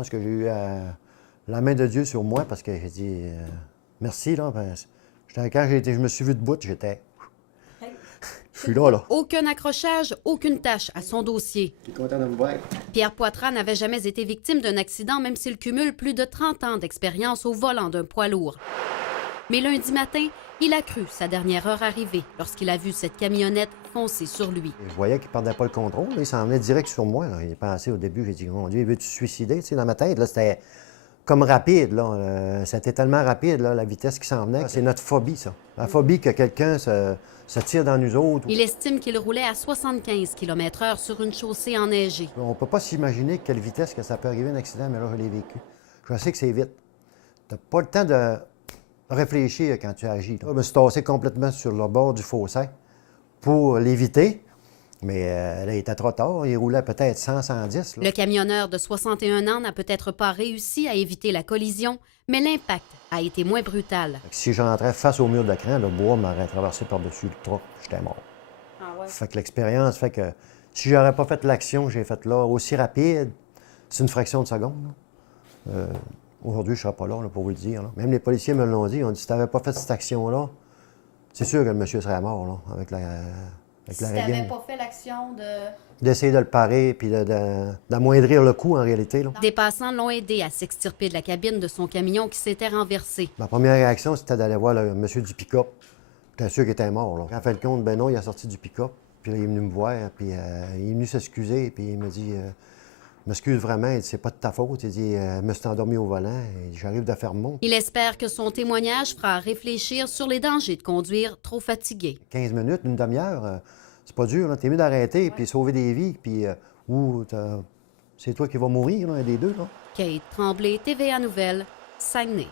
pense que j'ai eu la main de Dieu sur moi parce que j'ai dit merci. Là, quand je me suis vu debout, j'étais... Je suis là. Aucun accrochage, aucune tâche à son dossier. Je suis content de me voir. Pierre Poitras n'avait jamais été victime d'un accident, même s'il cumule plus de 30 ans d'expérience au volant d'un poids lourd. Mais lundi matin, il a cru sa dernière heure arrivée lorsqu'il a vu cette camionnette foncer sur lui. Je voyais qu'il ne perdait pas le contrôle. Là, il s'en venait direct sur moi. Là. Il pensait au début, j'ai dit, mon Dieu, veux-tu te suicider? Tu sais, dans ma tête, là, c'était comme rapide. Là. C'était tellement rapide, là, la vitesse qui s'en venait. C'est notre phobie, ça. La phobie que quelqu'un se tire dans nous autres. Il estime qu'il roulait à 75 km/h sur une chaussée enneigée. On ne peut pas s'imaginer quelle vitesse que ça peut arriver un accident, mais là, je l'ai vécu. Je sais que c'est vite. Tu n'as pas le temps de réfléchir quand tu agis. Là. Je me suis tassé complètement sur le bord du fossé pour l'éviter, mais là, il était trop tard. Il roulait peut-être 100, 110. Là. Le camionneur de 61 ans n'a peut-être pas réussi à éviter la collision, mais l'impact a été moins brutal. Si j'entrais face au mur de cran, le bois m'aurait traversé par-dessus le truck. J'étais mort. Ah ouais. Fait que l'expérience fait que si j'aurais pas fait l'action que j'ai faite là, aussi rapide, c'est une fraction de seconde. Aujourd'hui, je ne serais pas là, pour vous le dire. Là. Même les policiers me l'ont dit. Ils ont dit, si tu n'avais pas fait cette action-là, c'est sûr que le monsieur serait mort, là, avec la Si tu n'avais pas fait l'action d'essayer de le parer puis d'amoindrir le coup, en réalité. Là. Des passants l'ont aidé à s'extirper de la cabine de son camion qui s'était renversé. Ma première réaction, c'était d'aller voir le monsieur du pick-up. J'étais sûr qu'il était mort. Là. Quand on fait le compte, ben non, il a sorti du pick-up. Puis là, il est venu me voir, puis il est venu s'excuser, puis il me dit... m'excuse vraiment, il dit, c'est pas de ta faute. Il dit, je me suis endormi au volant et j'arrive de Fermont. Il espère que son témoignage fera réfléchir sur les dangers de conduire trop fatigué. 15 minutes, une demi-heure, c'est pas dur. T'es mieux d'arrêter puis sauver des vies, puis ou c'est toi qui vas mourir, là, un des deux. Là. Kate Tremblay, TVA Nouvelles, Saguenay.